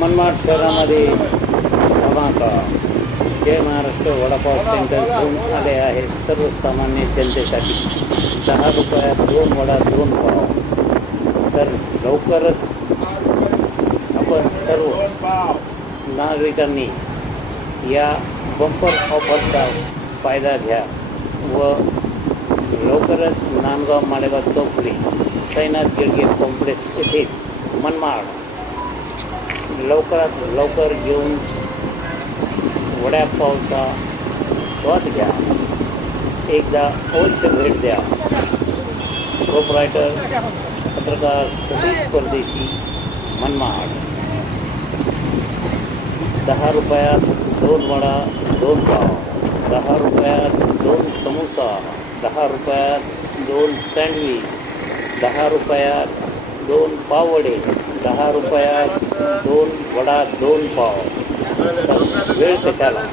मनमाड शहरामध्ये धमाका जय महाराष्ट्र वडापाव सेंटर घेऊन आले आहेत सर्वसामान्य जनतेसाठी. दहा रुपयात दोन वडा दोन पाव. तर लवकरच आपण सर्व नागरिकांनी या बंपर ऑफरचा फायदा घ्या व लवकरच नांदगाव मालेगाव चौकडी साईनाथ गिरगे कॉम्प्लेक्स येथे मनमाड लवकरात लवकर घेऊन वड्यापावचा स्वाद घ्या. एकदा अवश्य भेट द्या. प्रोपरायटर पत्रकार सतीश परदेशी मनमाड. दहा रुपयात दोन वडा दोन पाव. दहा रुपयात दोन समोसा. दहा रुपयात दोन सँडविच. दहा रुपयात दोन पाववडे. दहा रुपयात दोन वडा दोन पाव. वेळ कशाला